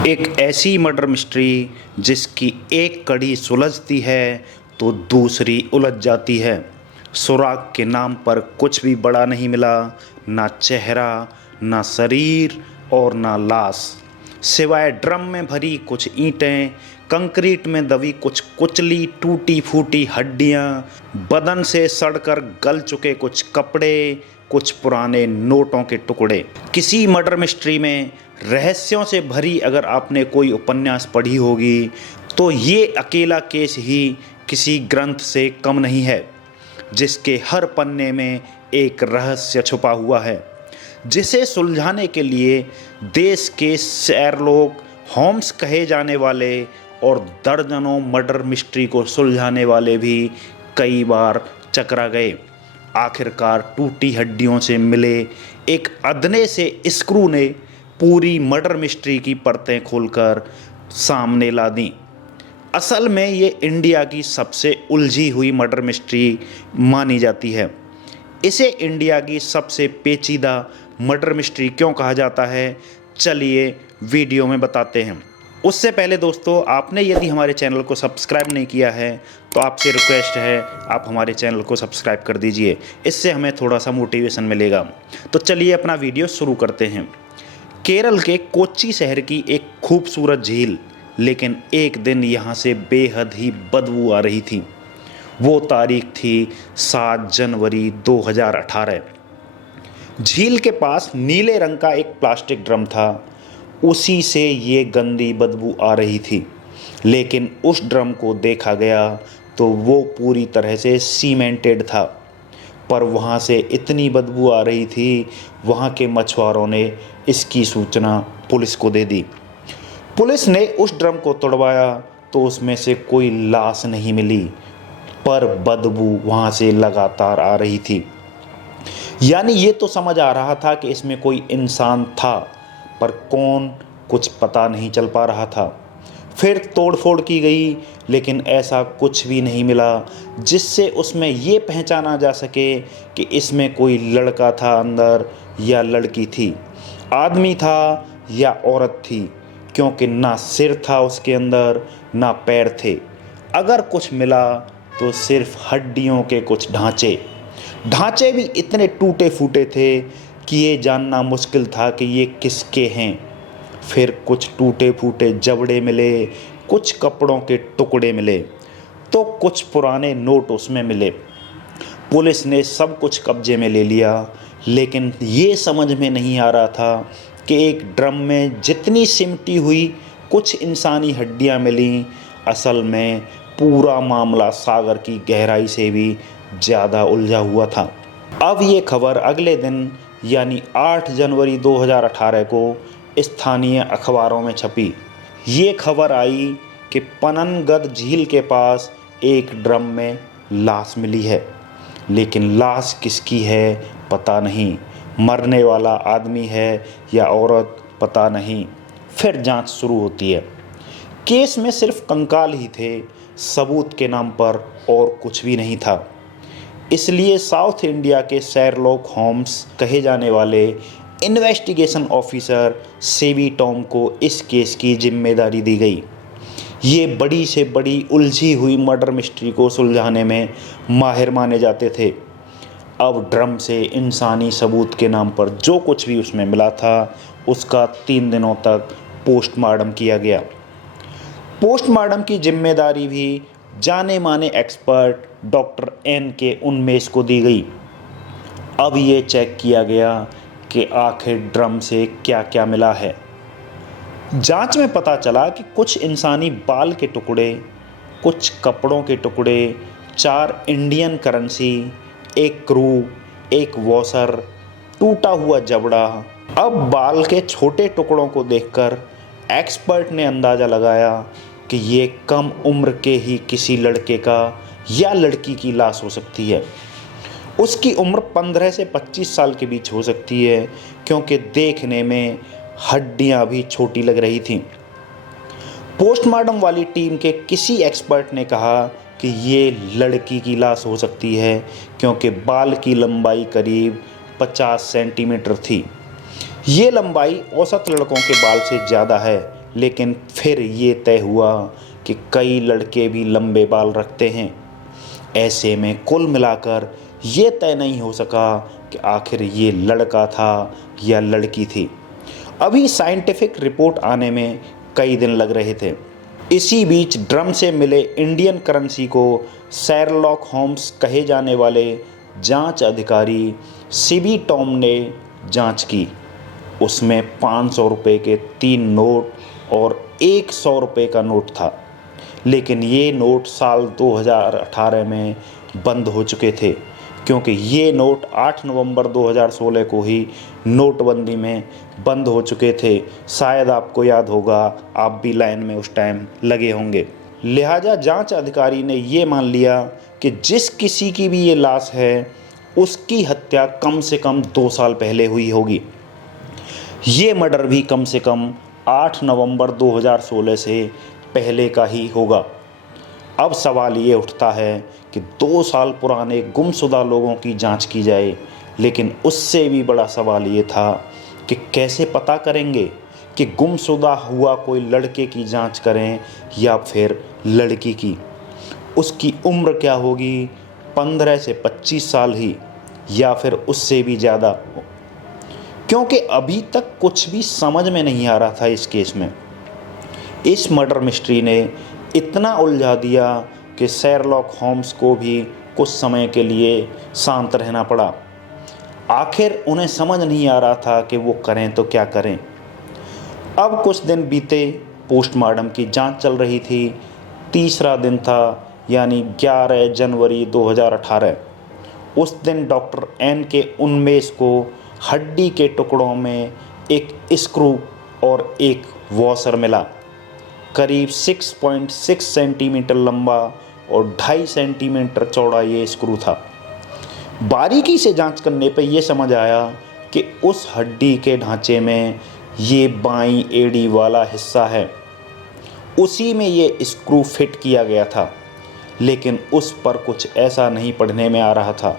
एक ऐसी murder mystery जिसकी एक कड़ी सुलझती है तो दूसरी उलझ जाती है। सुराग के नाम पर कुछ भी बड़ा नहीं मिला, ना चेहरा, ना शरीर और ना लाश, सिवाय ड्रम में भरी कुछ ईंटें, कंक्रीट में दबी कुछ कुचली टूटी फूटी हड्डियां, बदन से सड़कर गल चुके कुछ कपड़े, कुछ पुराने नोटों के टुकड़े। किसी मर्डर मिस्ट्री में रहस्यों से भरी अगर आपने कोई उपन्यास पढ़ी होगी तो ये अकेला केस ही किसी ग्रंथ से कम नहीं है, जिसके हर पन्ने में एक रहस्य छुपा हुआ है, जिसे सुलझाने के लिए देश के शेरलॉक होम्स कहे जाने वाले और दर्जनों मर्डर मिस्ट्री को सुलझाने वाले भी कई बार चकरा गए। आखिरकार टूटी हड्डियों से मिले एक अदने से स्क्रू ने पूरी मर्डर मिस्ट्री की परतें खोलकर सामने ला दी। असल में ये इंडिया की सबसे उलझी हुई मर्डर मिस्ट्री मानी जाती है। इसे इंडिया की सबसे पेचीदा मर्डर मिस्ट्री क्यों कहा जाता है, चलिए वीडियो में बताते हैं। उससे पहले दोस्तों, आपने यदि हमारे चैनल को सब्सक्राइब नहीं किया है तो आपसे रिक्वेस्ट है आप हमारे चैनल को सब्सक्राइब कर दीजिए, इससे हमें थोड़ा सा मोटिवेशन मिलेगा। तो चलिए अपना वीडियो शुरू करते हैं। केरल के कोच्चि शहर की एक खूबसूरत झील, लेकिन एक दिन यहाँ से बेहद ही बदबू आ रही थी। वो तारीख थी 7 जनवरी 2018। झील के पास नीले रंग का एक प्लास्टिक ड्रम था, उसी से ये गंदी बदबू आ रही थी। लेकिन उस ड्रम को देखा गया तो वो पूरी तरह से सीमेंटेड था, पर वहाँ से इतनी बदबू आ रही थी, वहाँ के मछुआरों ने इसकी सूचना पुलिस को दे दी। पुलिस ने उस ड्रम को तोड़वाया तो उसमें से कोई लाश नहीं मिली, पर बदबू वहाँ से लगातार आ रही थी। यानी ये तो समझ आ रहा था कि इसमें कोई इंसान था, पर कौन कुछ पता नहीं चल पा रहा था। फिर तोड़फोड़ की गई, लेकिन ऐसा कुछ भी नहीं मिला जिससे उसमें ये पहचाना जा सके कि इसमें कोई लड़का था अंदर या लड़की थी, आदमी था या औरत थी, क्योंकि ना सिर था उसके अंदर ना पैर थे। अगर कुछ मिला तो सिर्फ हड्डियों के कुछ ढांचे भी इतने टूटे फूटे थे कि ये जानना मुश्किल था कि ये किसके हैं। फिर कुछ टूटे फूटे जबड़े मिले, कुछ कपड़ों के टुकड़े मिले, तो कुछ पुराने नोट उसमें मिले। पुलिस ने सब कुछ कब्जे में ले लिया, लेकिन ये समझ में नहीं आ रहा था कि एक ड्रम में जितनी सिमटी हुई कुछ इंसानी हड्डियां मिलीं, असल में पूरा मामला सागर की गहराई से भी ज़्यादा उलझा हुआ था। अब ये खबर अगले दिन यानी 8 जनवरी 2018 को स्थानीय अखबारों में छपी। ये खबर आई कि पननगद झील के पास एक ड्रम में लाश मिली है, लेकिन लाश किसकी है पता नहीं, मरने वाला आदमी है या औरत पता नहीं। फिर जांच शुरू होती है। केस में सिर्फ कंकाल ही थे, सबूत के नाम पर और कुछ भी नहीं था। इसलिए साउथ इंडिया के शेरलॉक होम्स कहे जाने वाले इन्वेस्टिगेशन ऑफिसर सेवी टॉम को इस केस की जिम्मेदारी दी गई। ये बड़ी से बड़ी उलझी हुई मर्डर मिस्ट्री को सुलझाने में माहिर माने जाते थे। अब ड्रम से इंसानी सबूत के नाम पर जो कुछ भी उसमें मिला था, उसका 3 दिनों तक पोस्टमार्टम किया गया। पोस्टमार्टम की जिम्मेदारी भी जाने माने एक्सपर्ट डॉक्टर N.K. उन्मेष को दी गई। अब ये चेक किया गया कि आखिर ड्रम से क्या क्या मिला है। जांच में पता चला कि कुछ इंसानी बाल के टुकड़े, कुछ कपड़ों के टुकड़े, 4 इंडियन करेंसी, एक क्रू, एक वॉशर, टूटा हुआ जबड़ा। अब बाल के छोटे टुकड़ों को देखकर एक्सपर्ट ने अंदाज़ा लगाया कि ये कम उम्र के ही किसी लड़के का या लड़की की लाश हो सकती है। उसकी उम्र 15 से 25 साल के बीच हो सकती है, क्योंकि देखने में हड्डियां भी छोटी लग रही थीं। पोस्टमार्टम वाली टीम के किसी एक्सपर्ट ने कहा कि ये लड़की की लाश हो सकती है, क्योंकि बाल की लंबाई करीब 50 सेंटीमीटर थी। ये लंबाई औसत लड़कों के बाल से ज़्यादा है, लेकिन फिर ये तय हुआ कि कई लड़के भी लंबे बाल रखते हैं। ऐसे में कुल मिलाकर ये तय नहीं हो सका कि आखिर ये लड़का था या लड़की थी। अभी साइंटिफिक रिपोर्ट आने में कई दिन लग रहे थे। इसी बीच ड्रम से मिले इंडियन करेंसी को शेरलॉक होम्स कहे जाने वाले जांच अधिकारी सीबी टॉम ने जांच की। उसमें 500 रुपये के 3 नोट और 100 रुपये का नोट था, लेकिन ये नोट साल 2018 में बंद हो चुके थे, क्योंकि ये नोट 8 नवंबर 2016 को ही नोटबंदी में बंद हो चुके थे। शायद आपको याद होगा, आप भी लाइन में उस टाइम लगे होंगे। लिहाजा जांच अधिकारी ने ये मान लिया कि जिस किसी की भी ये लाश है, उसकी हत्या कम से कम 2 साल पहले हुई होगी। ये मर्डर भी कम से कम 8 नवंबर 2016 से पहले का ही होगा। अब सवाल ये उठता है कि 2 साल पुराने गुमशुदा लोगों की जांच की जाए, लेकिन उससे भी बड़ा सवाल ये था कि कैसे पता करेंगे कि गुमशुदा हुआ कोई लड़के की जांच करें या फिर लड़की की। उसकी उम्र क्या होगी, 15 से 25 साल ही या फिर उससे भी ज़्यादा, क्योंकि अभी तक कुछ भी समझ में नहीं आ रहा था इस केस में। इस मर्डर मिस्ट्री ने इतना उलझा दिया कि शेरलॉक होम्स को भी कुछ समय के लिए शांत रहना पड़ा। आखिर उन्हें समझ नहीं आ रहा था कि वो करें तो क्या करें। अब कुछ दिन बीते, पोस्टमार्टम की जांच चल रही थी। तीसरा दिन था, यानी 11 जनवरी 2018। उस दिन डॉक्टर एन के उन्मेष को हड्डी के टुकड़ों में एक स्क्रू और एक वॉशर मिला। करीब 6.6 सेंटीमीटर लंबा और 2.5 सेंटीमीटर चौड़ा ये स्क्रू था। बारीकी से जांच करने पर यह समझ आया कि उस हड्डी के ढांचे में ये बाईं एड़ी वाला हिस्सा है, उसी में ये स्क्रू फिट किया गया था, लेकिन उस पर कुछ ऐसा नहीं पढ़ने में आ रहा था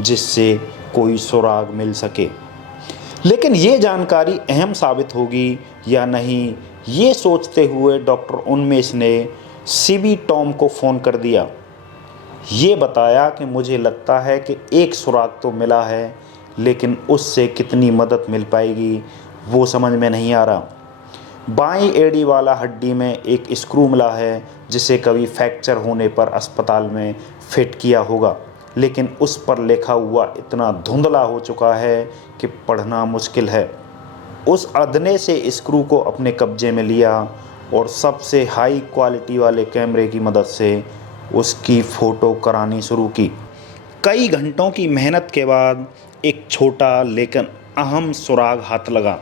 जिससे कोई सुराग मिल सके। लेकिन ये जानकारी अहम साबित होगी या नहीं, ये सोचते हुए डॉक्टर उन्मेष ने सीबी टॉम को फ़ोन कर दिया। ये बताया कि मुझे लगता है कि एक सुराग तो मिला है, लेकिन उससे कितनी मदद मिल पाएगी वो समझ में नहीं आ रहा। बाईं एड़ी वाला हड्डी में एक स्क्रू मिला है जिसे कभी फ्रैक्चर होने पर अस्पताल में फिट किया होगा, लेकिन उस पर लिखा हुआ इतना धुंधला हो चुका है कि पढ़ना मुश्किल है। उस अदने से स्क्रू को अपने कब्जे में लिया और सबसे हाई क्वालिटी वाले कैमरे की मदद से उसकी फ़ोटो करानी शुरू की। कई घंटों की मेहनत के बाद एक छोटा लेकिन अहम सुराग हाथ लगा।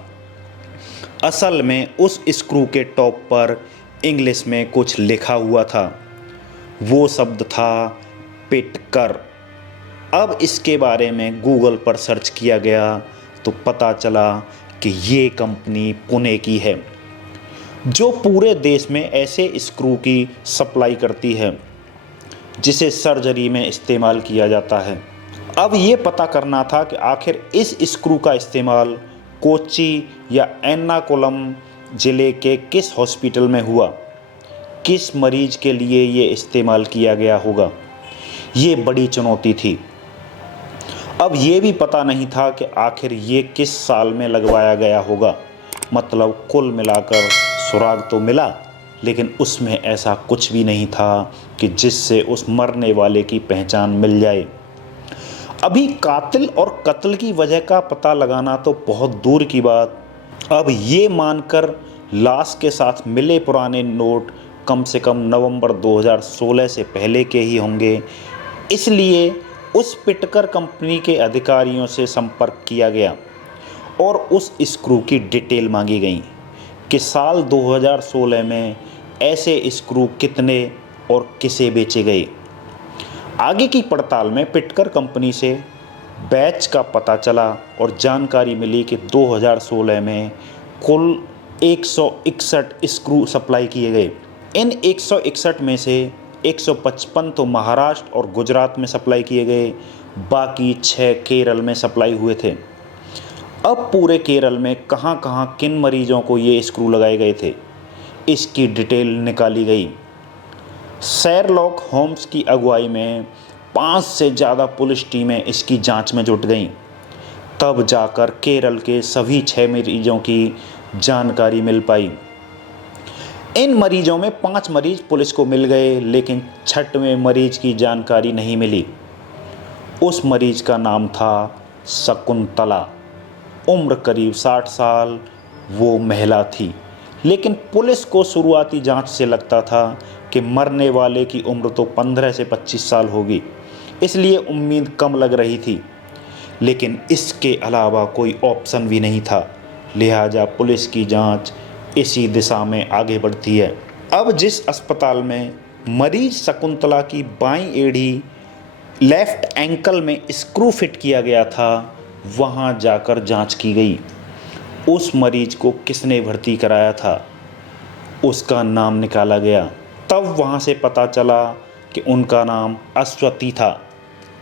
असल में उस स्क्रू के टॉप पर इंग्लिश में कुछ लिखा हुआ था। वो शब्द था पिटकर। अब इसके बारे में गूगल पर सर्च किया गया तो पता चला कि ये कंपनी पुणे की है, जो पूरे देश में ऐसे स्क्रू की सप्लाई करती है जिसे सर्जरी में इस्तेमाल किया जाता है। अब ये पता करना था कि आखिर इस स्क्रू का इस्तेमाल कोच्चि या एर्नाकुलम ज़िले के किस हॉस्पिटल में हुआ, किस मरीज के लिए ये इस्तेमाल किया गया होगा। ये बड़ी चुनौती थी। अब ये भी पता नहीं था कि आखिर ये किस साल में लगवाया गया होगा। मतलब कुल मिलाकर सुराग तो मिला, लेकिन उसमें ऐसा कुछ भी नहीं था कि जिससे उस मरने वाले की पहचान मिल जाए। अभी कातिल और कत्ल की वजह का पता लगाना तो बहुत दूर की बात, अब ये मानकर लाश के साथ मिले पुराने नोट कम से कम नवंबर 2016 से पहले के ही होंगे। इसलिए उस पिटकर कंपनी के अधिकारियों से संपर्क किया गया और उस स्क्रू की डिटेल मांगी गई कि साल 2016 में ऐसे स्क्रू कितने और किसे बेचे गए। आगे की पड़ताल में पिटकर कंपनी से बैच का पता चला और जानकारी मिली कि 2016 में कुल 161 स्क्रू सप्लाई किए गए। इन 161 में से 155 तो महाराष्ट्र और गुजरात में सप्लाई किए गए, बाकी 6 केरल में सप्लाई हुए थे। अब पूरे केरल में कहां-कहां किन मरीजों को ये स्क्रू लगाए गए थे, इसकी डिटेल निकाली गई। शेरलॉक होम्स की अगुवाई में 5 से ज़्यादा पुलिस टीमें इसकी जांच में जुट गईं। तब जाकर केरल के सभी 6 मरीजों की जानकारी मिल पाई। इन मरीजों में 5 मरीज पुलिस को मिल गए, लेकिन 6वें मरीज की जानकारी नहीं मिली। उस मरीज का नाम था शकुंतला। उम्र करीब 60 साल वो महिला थी, लेकिन पुलिस को शुरुआती जांच से लगता था कि मरने वाले की उम्र तो 15 से 25 साल होगी, इसलिए उम्मीद कम लग रही थी। लेकिन इसके अलावा कोई ऑप्शन भी नहीं था, लिहाजा पुलिस की जांच इसी दिशा में आगे बढ़ती है। अब जिस अस्पताल में मरीज शकुंतला की बाईं एड़ी लेफ्ट एंकल में स्क्रू फिट किया गया था, वहां जाकर जांच की गई। उस मरीज को किसने भर्ती कराया था, उसका नाम निकाला गया। तब वहां से पता चला कि उनका नाम अश्वती था।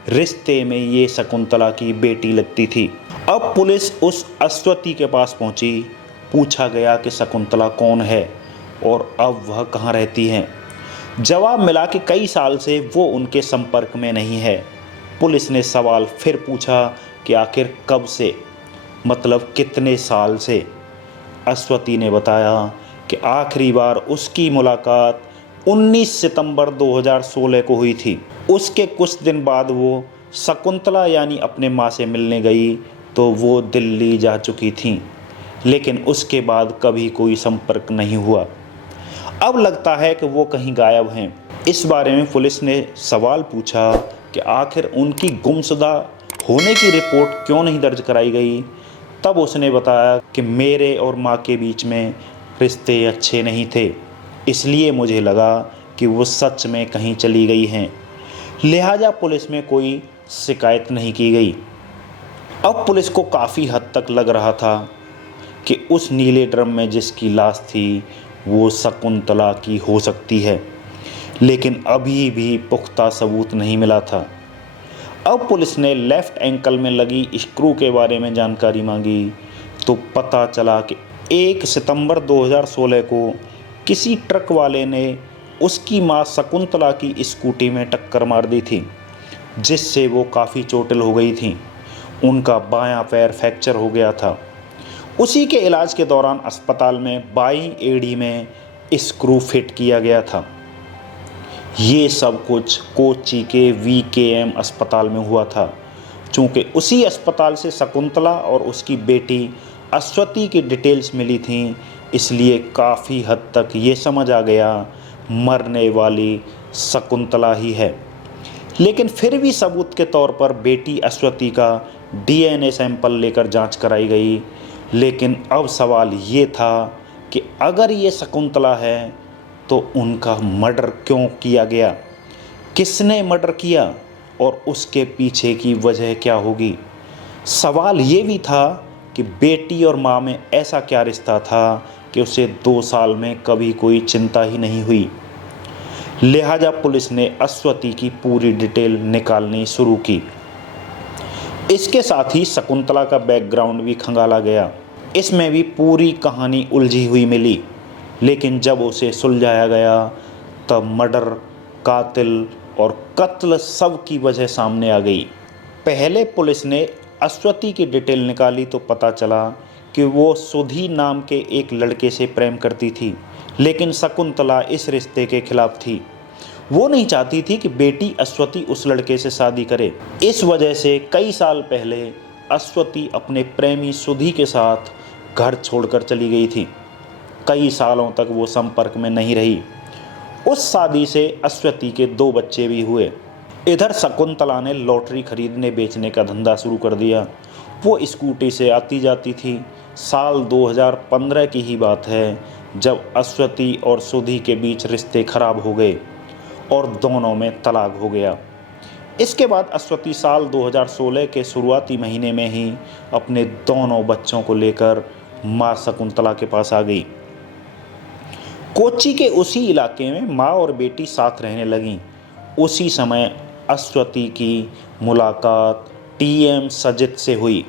रिश्ते में ये शकुंतला की बेटी लगती थी। अब पुलिस उस अश्वती के पास पहुंची। पूछा गया कि शकुंतला कौन है और अब वह कहाँ रहती हैं। जवाब मिला कि कई साल से वो उनके संपर्क में नहीं है। पुलिस ने सवाल फिर पूछा कि आखिर कब से, मतलब कितने साल से। अश्वती ने बताया कि आखिरी बार उसकी मुलाकात 19 सितंबर 2016 को हुई थी। उसके कुछ दिन बाद वो शकुंतला यानी अपने माँ से मिलने गई तो वो दिल्ली जा चुकी थी, लेकिन उसके बाद कभी कोई संपर्क नहीं हुआ। अब लगता है कि वो कहीं गायब हैं। इस बारे में पुलिस ने सवाल पूछा कि आखिर उनकी गुमशुदा होने की रिपोर्ट क्यों नहीं दर्ज कराई गई। तब उसने बताया कि मेरे और माँ के बीच में रिश्ते अच्छे नहीं थे, इसलिए मुझे लगा कि वो सच में कहीं चली गई हैं, लिहाजा पुलिस में कोई शिकायत नहीं की गई। अब पुलिस को काफ़ी हद तक लग रहा था कि उस नीले ड्रम में जिसकी लाश थी वो शकुंतला की हो सकती है, लेकिन अभी भी पुख्ता सबूत नहीं मिला था। अब पुलिस ने लेफ़्ट एंकल में लगी स्क्रू के बारे में जानकारी मांगी तो पता चला कि 1 सितंबर 2016 को किसी ट्रक वाले ने उसकी मां शकुंतला की स्कूटी में टक्कर मार दी थी, जिससे वो काफ़ी चोटिल हो गई थी। उनका बायां पैर फ्रैक्चर हो गया था। उसी के इलाज के दौरान अस्पताल में बाईं एड़ी में स्क्रू फिट किया गया था। ये सब कुछ कोच्चि के वीकेएम अस्पताल में हुआ था। चूँकि उसी अस्पताल से शकुंतला और उसकी बेटी अश्वती की डिटेल्स मिली थीं, इसलिए काफ़ी हद तक ये समझ आ गया मरने वाली शकुंतला ही है। लेकिन फिर भी सबूत के तौर पर बेटी अश्वती का डीएनए सैंपल लेकर जांच कराई गई। लेकिन अब सवाल ये था कि अगर ये शकुंतला है तो उनका मर्डर क्यों किया गया, किसने मर्डर किया और उसके पीछे की वजह क्या होगी। सवाल ये भी था कि बेटी और माँ में ऐसा क्या रिश्ता था कि उसे 2 साल में कभी कोई चिंता ही नहीं हुई। लिहाजा पुलिस ने अश्वती की पूरी डिटेल निकालनी शुरू की। इसके साथ ही शकुंतला का बैकग्राउंड भी खंगाला गया। इसमें भी पूरी कहानी उलझी हुई मिली, लेकिन जब उसे सुलझाया गया तब मर्डर, कातिल और कत्ल सब की वजह सामने आ गई। पहले पुलिस ने अश्वती की डिटेल निकाली तो पता चला कि वो सुधी नाम के एक लड़के से प्रेम करती थी, लेकिन शकुंतला इस रिश्ते के खिलाफ थी। वो नहीं चाहती थी कि बेटी अश्वती उस लड़के से शादी करे। इस वजह से कई साल पहले अश्वती अपने प्रेमी सुधी के साथ घर छोड़कर चली गई थी। कई सालों तक वो संपर्क में नहीं रही। उस शादी से अश्वती के 2 बच्चे भी हुए। इधर शकुंतला ने लॉटरी खरीदने बेचने का धंधा शुरू कर दिया। वो स्कूटी से आती जाती थी। साल 2015 की ही बात है जब अश्वती और सुधी के बीच रिश्ते खराब हो गए और दोनों में तलाक हो गया। इसके बाद अश्वती साल 2016 के शुरुआती महीने में ही अपने दोनों बच्चों को लेकर माँ शकुंतला के पास आ गई। कोच्चि के उसी इलाके में माँ और बेटी साथ रहने लगीं। उसी समय अश्वती की मुलाकात टीएम सजित से हुई।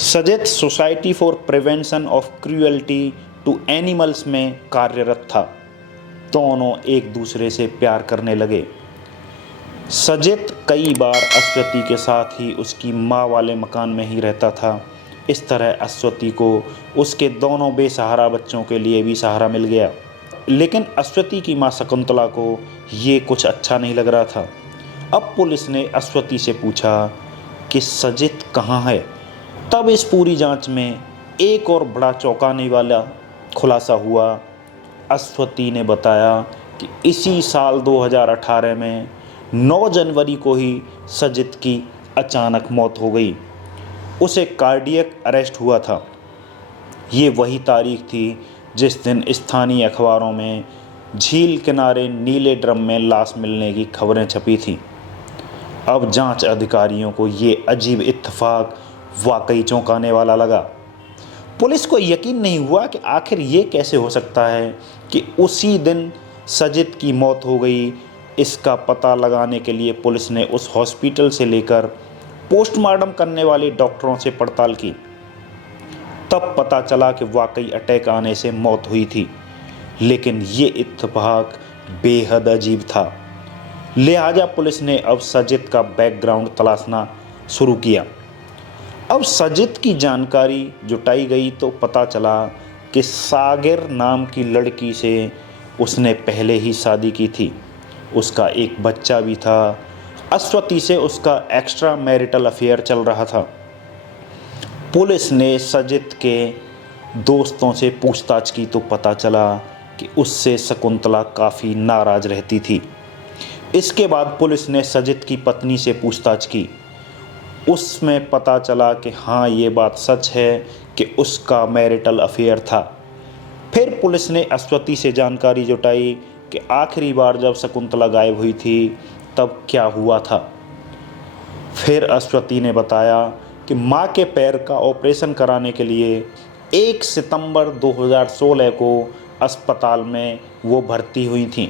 Sajit society for prevention of cruelty to animals में कार्यरत था। दोनों एक दूसरे से प्यार करने लगे। सजित कई बार अश्वती के साथ ही उसकी माँ वाले मकान में ही रहता था। इस तरह अश्वती को उसके दोनों बेसहारा बच्चों के लिए भी सहारा मिल गया। लेकिन अश्वती की माँ शकुंतला को ये कुछ अच्छा नहीं लग रहा था। अब पुलिस ने अश्वती से पूछा कि सजित कहाँ है। तब इस पूरी जांच में एक और बड़ा चौंकाने वाला खुलासा हुआ। अश्वती ने बताया कि इसी साल 2018 में 9 जनवरी को ही सजित की अचानक मौत हो गई। उसे कार्डियक अरेस्ट हुआ था। ये वही तारीख थी जिस दिन स्थानीय अखबारों में झील किनारे नीले ड्रम में लाश मिलने की खबरें छपी थीं। अब जांच अधिकारियों को ये अजीब इत्तेफाक वाकई चौंकाने वाला लगा। पुलिस को यकीन नहीं हुआ कि आखिर ये कैसे हो सकता है कि उसी दिन सजित की मौत हो गई। इसका पता लगाने के लिए पुलिस ने उस हॉस्पिटल से लेकर पोस्टमार्टम करने वाले डॉक्टरों से पड़ताल की। तब पता चला कि वाकई अटैक आने से मौत हुई थी। लेकिन ये इत्तेफाक बेहद अजीब था। लिहाजा पुलिस ने अब सजित का बैकग्राउंड तलाशना शुरू किया। अब सजित की जानकारी जुटाई गई तो पता चला कि सागिर नाम की लड़की से उसने पहले ही शादी की थी। उसका एक बच्चा भी था। अश्वती से उसका एक्स्ट्रा मैरिटल अफेयर चल रहा था। पुलिस ने सजित के दोस्तों से पूछताछ की तो पता चला कि उससे शकुंतला काफ़ी नाराज़ रहती थी। इसके बाद पुलिस ने सजित की पत्नी से पूछताछ की। उसमें पता चला कि हाँ, ये बात सच है कि उसका मैरिटल अफेयर था। फिर पुलिस ने अश्वती से जानकारी जुटाई कि आखिरी बार जब शकुंतला गायब हुई थी तब क्या हुआ था। फिर अश्वती ने बताया कि माँ के पैर का ऑपरेशन कराने के लिए 1 सितंबर 2016 को अस्पताल में वो भर्ती हुई थीं।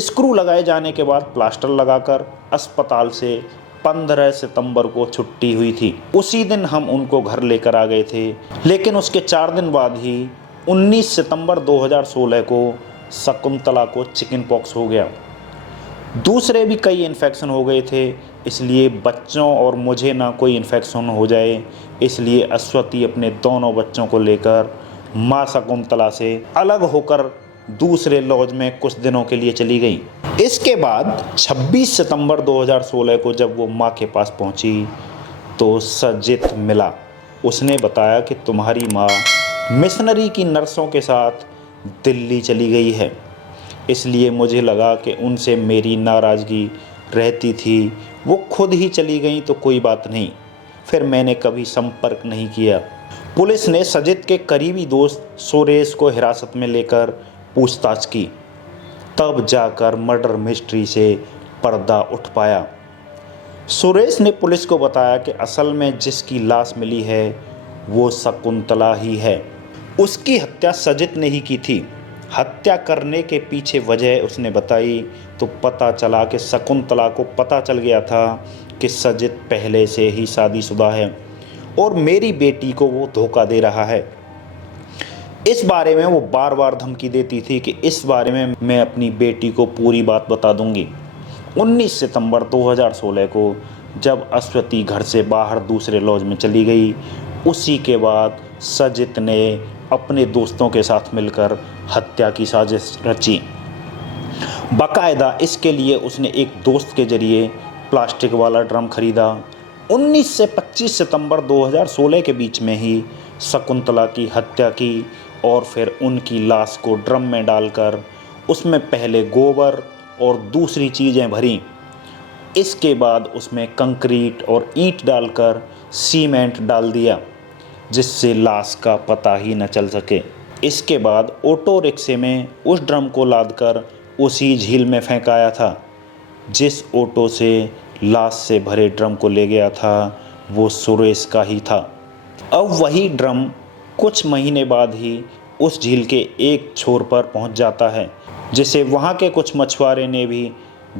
स्क्रू लगाए जाने के बाद प्लास्टर लगाकर अस्पताल से 15 सितंबर को छुट्टी हुई थी। उसी दिन हम उनको घर लेकर आ गए थे। लेकिन उसके 4 दिन बाद ही 19 सितंबर 2016 को शकुंतला को चिकन पॉक्स हो गया। दूसरे भी कई इन्फेक्शन हो गए थे। इसलिए बच्चों और मुझे ना कोई इन्फेक्शन हो जाए, इसलिए अश्वती अपने दोनों बच्चों को लेकर माँ शकुंतला से अलग होकर दूसरे लॉज में कुछ दिनों के लिए चली गई। इसके बाद 26 सितंबर 2016 को जब वो माँ के पास पहुंची तो सजित मिला। उसने बताया कि तुम्हारी माँ मिशनरी की नर्सों के साथ दिल्ली चली गई है, इसलिए मुझे लगा कि उनसे मेरी नाराज़गी रहती थी। वो खुद ही चली गई तो कोई बात नहीं, फिर मैंने कभी संपर्क नहीं किया। पुलिस ने सजित के करीबी दोस्त सुरेश को हिरासत में लेकर पूछताछ की। तब जाकर मर्डर मिस्ट्री से पर्दा उठ पाया। सुरेश ने पुलिस को बताया कि असल में जिसकी लाश मिली है वो शकुंतला ही है। उसकी हत्या सजित ने ही की थी। हत्या करने के पीछे वजह उसने बताई तो पता चला कि शकुंतला को पता चल गया था कि सजित पहले से ही शादीशुदा है और मेरी बेटी को वो धोखा दे रहा है। इस बारे में वो बार बार धमकी देती थी कि इस बारे में मैं अपनी बेटी को पूरी बात बता दूंगी। 19 सितंबर 2016 को जब अश्वती घर से बाहर दूसरे लॉज में चली गई, उसी के बाद सजित ने अपने दोस्तों के साथ मिलकर हत्या की साजिश रची। बाकायदा इसके लिए उसने एक दोस्त के जरिए प्लास्टिक वाला ड्रम खरीदा। 19 से 25 सितंबर 2016 के बीच में ही शकुंतला की हत्या की और फिर उनकी लाश को ड्रम में डालकर उसमें पहले गोबर और दूसरी चीज़ें भरी। इसके बाद उसमें कंक्रीट और ईंट डालकर सीमेंट डाल दिया जिससे लाश का पता ही न चल सके। इसके बाद ऑटो रिक्शे में उस ड्रम को लादकर उसी झील में फेंकाया था। जिस ऑटो से लाश से भरे ड्रम को ले गया था वो सुरेश का ही था। अब वही ड्रम कुछ महीने बाद ही उस झील के एक छोर पर पहुंच जाता है, जिसे वहां के कुछ मछुआरे ने भी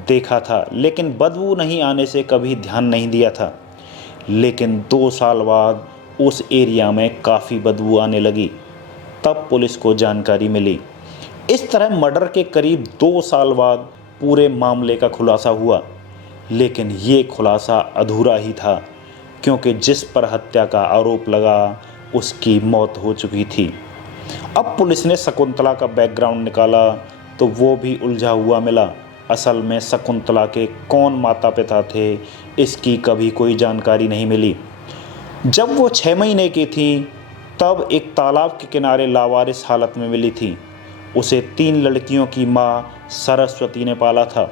देखा था, लेकिन बदबू नहीं आने से कभी ध्यान नहीं दिया था। लेकिन 2 साल बाद उस एरिया में काफ़ी बदबू आने लगी। तब पुलिस को जानकारी मिली। इस तरह मर्डर के करीब 2 साल बाद पूरे मामले का खुलासा हुआ, लेकिन ये खुलासा अधूरा ही था, क्योंकि जिस पर हत्या का आरोप लगा उसकी मौत हो चुकी थी। अब पुलिस ने शकुंतला का बैकग्राउंड निकाला तो वो भी उलझा हुआ मिला। असल में शकुंतला के कौन माता पिता थे, इसकी कभी कोई जानकारी नहीं मिली। जब वो 6 महीने की थी तब एक तालाब के किनारे लावारिस हालत में मिली थी। उसे 3 लड़कियों की माँ सरस्वती ने पाला था।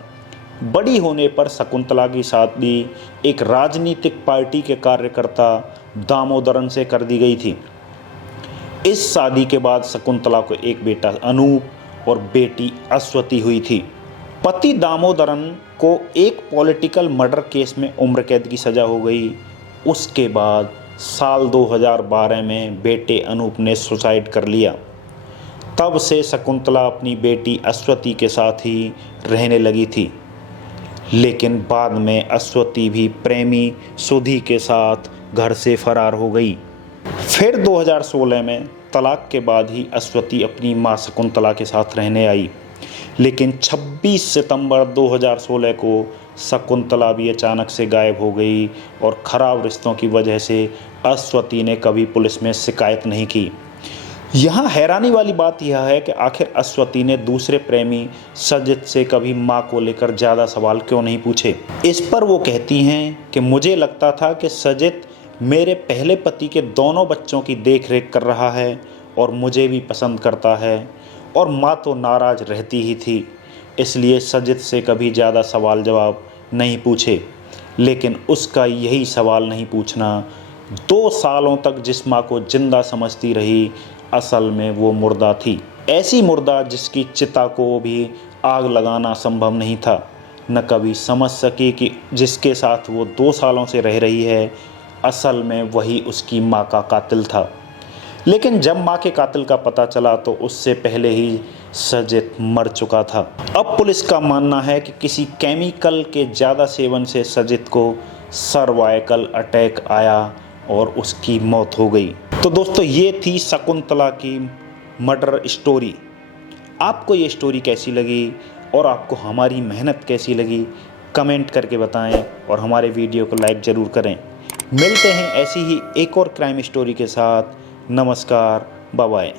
बड़ी होने पर शकुंतला की शादी एक राजनीतिक पार्टी के कार्यकर्ता दामोदरन से कर दी गई थी। इस शादी के बाद शकुंतला को एक बेटा अनूप और बेटी अश्वती हुई थी। पति दामोदरन को एक पॉलिटिकल मर्डर केस में उम्र कैद की सज़ा हो गई। उसके बाद साल 2012 में बेटे अनूप ने सुसाइड कर लिया। तब से शकुंतला अपनी बेटी अश्वती के साथ ही रहने लगी थी, लेकिन बाद में अश्वती भी प्रेमी सुधी के साथ घर से फरार हो गई। फिर 2016 में तलाक के बाद ही अश्वती अपनी मां शकुंतला के साथ रहने आई, लेकिन 26 सितंबर 2016 को शकुंतला भी अचानक से गायब हो गई और ख़राब रिश्तों की वजह से अश्वती ने कभी पुलिस में शिकायत नहीं की। यहाँ हैरानी वाली बात यह है कि आखिर अश्वती ने दूसरे प्रेमी सजित से कभी मां को लेकर ज़्यादा सवाल क्यों नहीं पूछे। इस पर वो कहती हैं कि मुझे लगता था कि सजित मेरे पहले पति के दोनों बच्चों की देख रेख कर रहा है और मुझे भी पसंद करता है, और माँ तो नाराज़ रहती ही थी, इसलिए सजित से कभी ज़्यादा सवाल जवाब नहीं पूछे। लेकिन उसका यही सवाल नहीं पूछना 2 सालों तक जिस माँ को जिंदा समझती रही, असल में वो मुर्दा थी। ऐसी मुर्दा जिसकी चिता को भी आग लगाना संभव नहीं था। न कभी समझ सकी कि जिसके साथ वो 2 सालों से रह रही है, असल में वही उसकी माँ का कातिल था। लेकिन जब माँ के कातिल का पता चला तो उससे पहले ही सजित मर चुका था। अब पुलिस का मानना है कि किसी केमिकल के ज़्यादा सेवन से सजित को सर्वाइकल अटैक आया और उसकी मौत हो गई। तो दोस्तों, ये थी शकुंतला की मर्डर स्टोरी। आपको ये स्टोरी कैसी लगी और आपको हमारी मेहनत कैसी लगी, कमेंट करके बताएं और हमारे वीडियो को लाइक ज़रूर करें। मिलते हैं ऐसी ही एक और क्राइम स्टोरी के साथ। नमस्कार, बाय बाय।